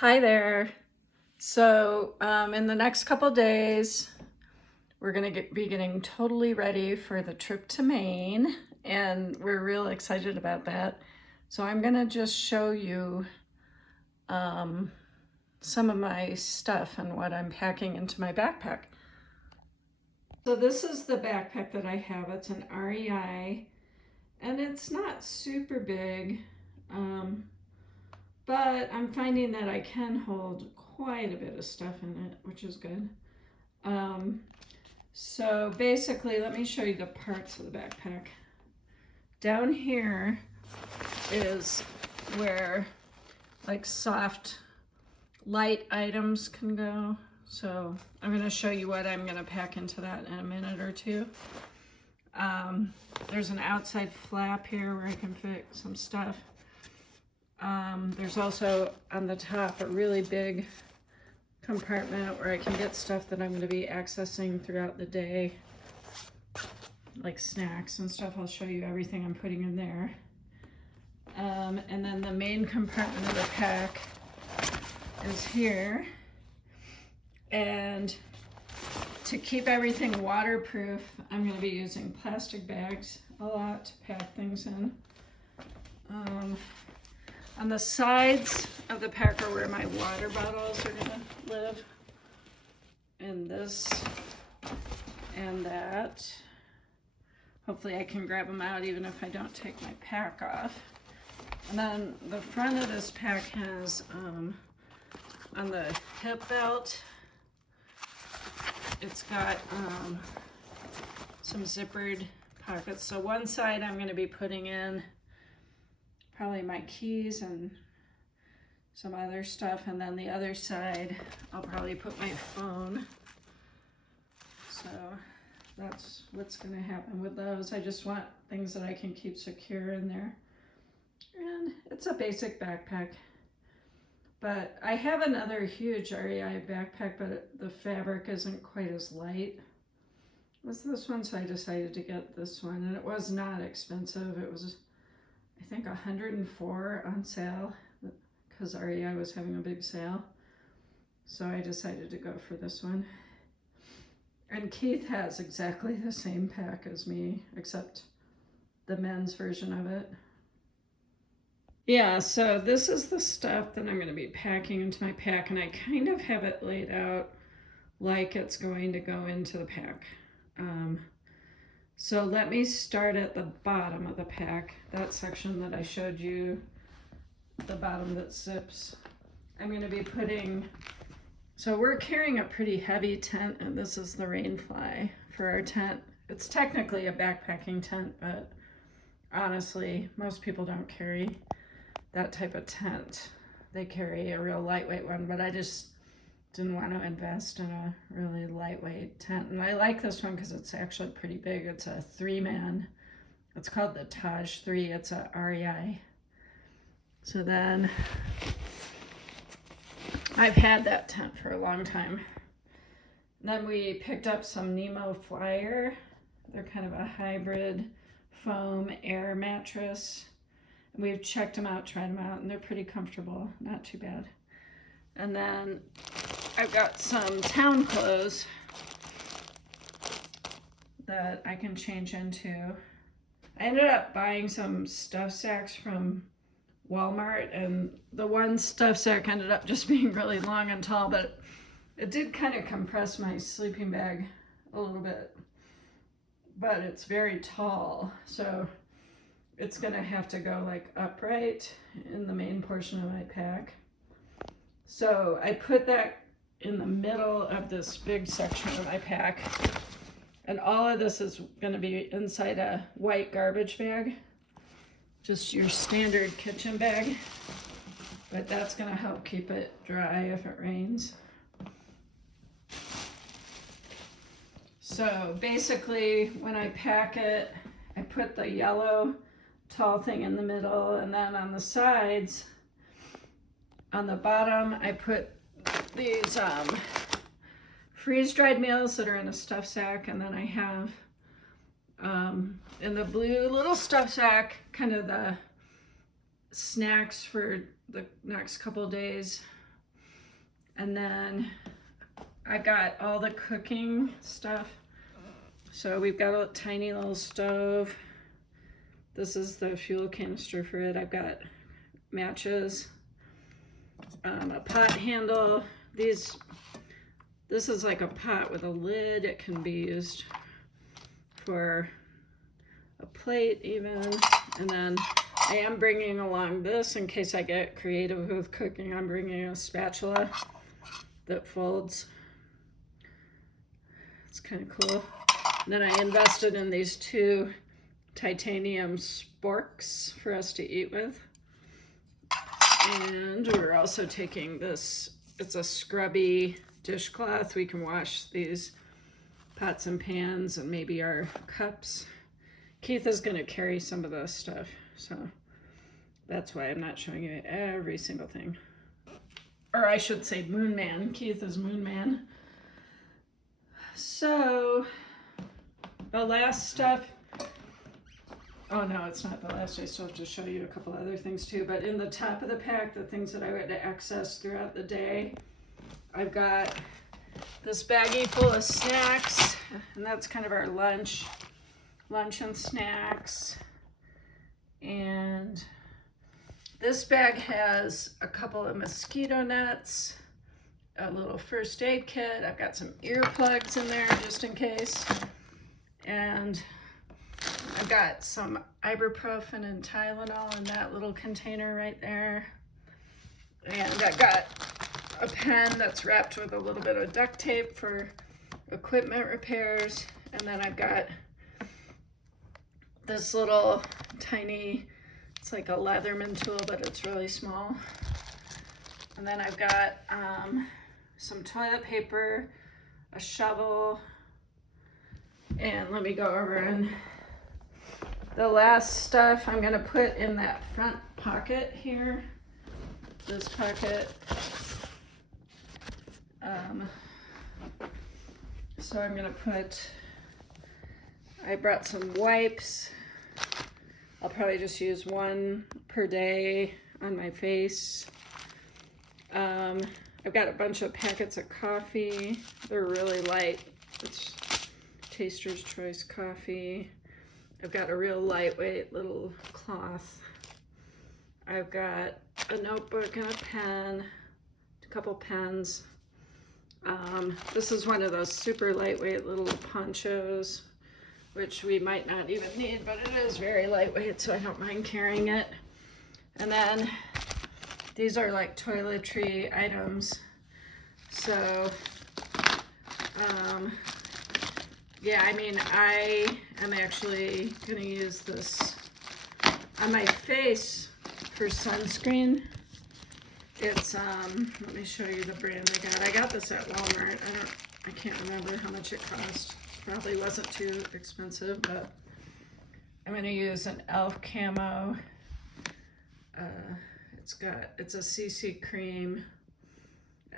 Hi there. So in the next couple days, we're going to be getting totally ready for the trip to Maine, and we're real excited about that. So I'm going to just show you some of my stuff and what I'm packing into my backpack. So this is the backpack that I have. It's an REI, and it's not super big. But I'm finding that I can hold quite a bit of stuff in it, which is good. So basically, let me show you the parts of the backpack. Down here is where like soft, light items can go. So I'm going to show you what I'm going to pack into that in a minute or two. There's an outside flap here where I can fit some stuff. There's also on the top a really big compartment where I can get stuff that I'm going to be accessing throughout the day, like snacks and stuff. I'll show you everything I'm putting in there. And then the main compartment of the pack is here. And to keep everything waterproof, I'm going to be using plastic bags a lot to pack things in. On the sides of the pack are where my water bottles are gonna live. And this and that. Hopefully I can grab them out even if I don't take my pack off. And then the front of this pack has, on the hip belt, it's got some zippered pockets. So one side I'm gonna be putting in probably my keys and some other stuff, and then the other side I'll probably put my phone. So that's what's going to happen with those. I just want things that I can keep secure in there. And it's a basic backpack. But I have another huge REI backpack, but the fabric isn't quite as light as this one, so I decided to get this one. And it was not expensive. It was, I think, $104 on sale because REI was having a big sale. So I decided to go for this one. And Keith has exactly the same pack as me, except the men's version of it. Yeah, so this is the stuff that I'm going to be packing into my pack, and I kind of have it laid out like it's going to go into the pack. So let me start at the bottom of the pack, that section that I showed you, the bottom that zips. I'm going to be putting, so we're carrying a pretty heavy tent, and this is the rain fly for our tent. It's technically a backpacking tent, but honestly, most people don't carry that type of tent. They carry a real lightweight one, but I just didn't want to invest in a really lightweight tent. And I like this one because it's actually pretty big. It's a 3-man. It's called the Taj 3. It's a REI. So then I've had that tent for a long time. And then we picked up some Nemo Flyer. They're kind of a hybrid foam air mattress. And we've checked them out, tried them out, and they're pretty comfortable. Not too bad. And then I've got some town clothes that I can change into. I ended up buying some stuff sacks from Walmart, and the one stuff sack ended up just being really long and tall, but it did kind of compress my sleeping bag a little bit. But it's very tall, so it's gonna have to go like upright in the main portion of my pack. So I put that in the middle of this big section of my pack. And all of this is going to be inside a white garbage bag. Just your standard kitchen bag. But that's going to help keep it dry if it rains. So basically, when I pack it, I put the yellow tall thing in the middle, and then on the sides, on the bottom, I put these freeze-dried meals that are in a stuff sack, and then I have in the blue little stuff sack kind of the snacks for the next couple of days. And then I got all the cooking stuff. So we've got a tiny little stove. This is the fuel canister for it. I've got matches, a pot handle. This is like a pot with a lid. It can be used for a plate even. And then I am bringing along this in case I get creative with cooking. I'm bringing a spatula that folds. It's kind of cool. And then I invested in these 2 titanium sporks for us to eat with. And we're also taking this, it's a scrubby dishcloth. We can wash these pots and pans and maybe our cups. Keith is going to carry some of this stuff, so that's why I'm not showing you every single thing. Or I should say Moon Man. Keith is Moon Man. So the last stuff, oh no, it's not the last. I still have to show you a couple other things too, but in the top of the pack, the things that I would access throughout the day, I've got this baggie full of snacks, and that's kind of our lunch and snacks. And this bag has a couple of mosquito nets, a little first aid kit. I've got some earplugs in there just in case. And I've got some ibuprofen and Tylenol in that little container right there. And I've got a pen that's wrapped with a little bit of duct tape for equipment repairs. And then I've got this little tiny, it's like a Leatherman tool, but it's really small. And then I've got some toilet paper, a shovel, and let me go over and the last stuff I'm gonna put in that front pocket here, this pocket. So I'm gonna put, I brought some wipes. I'll probably just use 1 per day on my face. I've got a bunch of packets of coffee. They're really light. It's Taster's Choice coffee. I've got a real lightweight little cloth. I've got a notebook and a pen, a couple pens. This is one of those super lightweight little ponchos, which we might not even need, but it is very lightweight, so I don't mind carrying it. And then these are like toiletry items. So, yeah, I mean, I am actually gonna use this on my face for sunscreen. It's, let me show you the brand I got. I got this at Walmart. I can't remember how much it cost. Probably wasn't too expensive, but I'm gonna use an e.l.f. camo. It's a CC cream,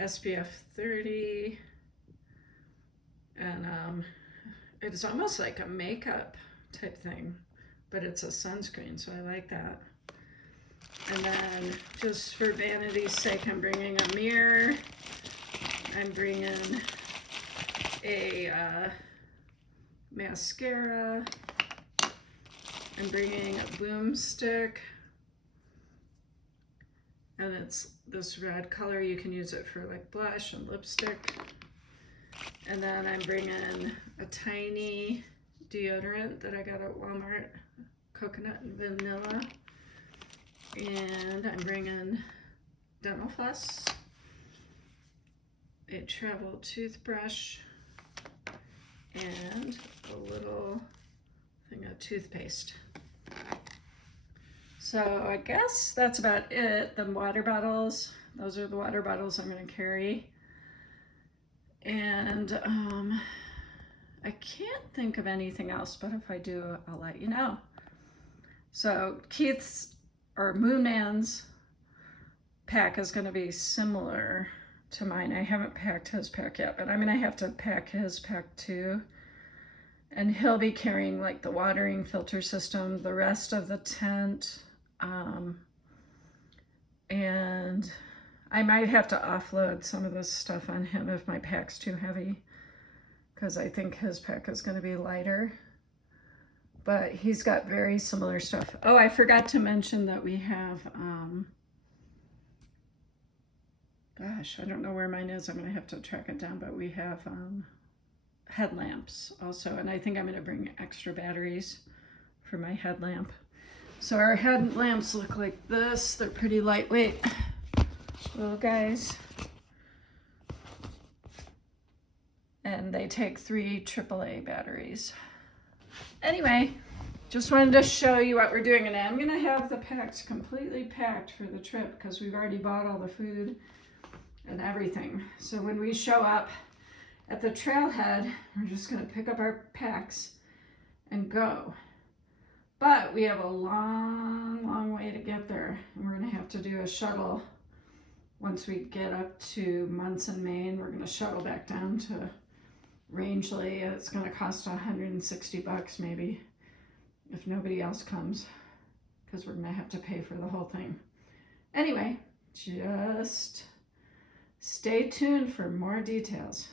SPF 30, and it's almost like a makeup type thing, but it's a sunscreen, so I like that. And then just for vanity's sake, I'm bringing a mirror. I'm bringing a mascara. I'm bringing a boomstick. And it's this red color. You can use it for like blush and lipstick. And then I'm bringing a tiny deodorant that I got at Walmart, coconut and vanilla. And I'm bringing dental floss, a travel toothbrush, and a little thing of toothpaste. So I guess that's about it. The water bottles, those are the water bottles I'm going to carry. And I can't think of anything else, but if I do, I'll let you know. So Keith's, or Moon Man's, pack is going to be similar to mine. I haven't packed his pack yet, but I'm going to have to pack his pack too. And he'll be carrying like the watering filter system, the rest of the tent, and I might have to offload some of this stuff on him if my pack's too heavy, because I think his pack is going to be lighter. But he's got very similar stuff. Oh, I forgot to mention that we have, gosh, I don't know where mine is. I'm going to have to track it down, but we have headlamps also. And I think I'm going to bring extra batteries for my headlamp. So our headlamps look like this. They're pretty lightweight little guys. And they take 3 AAA batteries. Anyway, just wanted to show you what we're doing. And I'm going to have the packs completely packed for the trip because we've already bought all the food and everything. So when we show up at the trailhead, we're just going to pick up our packs and go. But we have a long way to get there. And we're going to have to do a shuttle. Once we get up to Munson, Maine, we're going to shuttle back down to Rangeley. It's going to cost $160 maybe if nobody else comes, because we're going to have to pay for the whole thing. Anyway, just stay tuned for more details.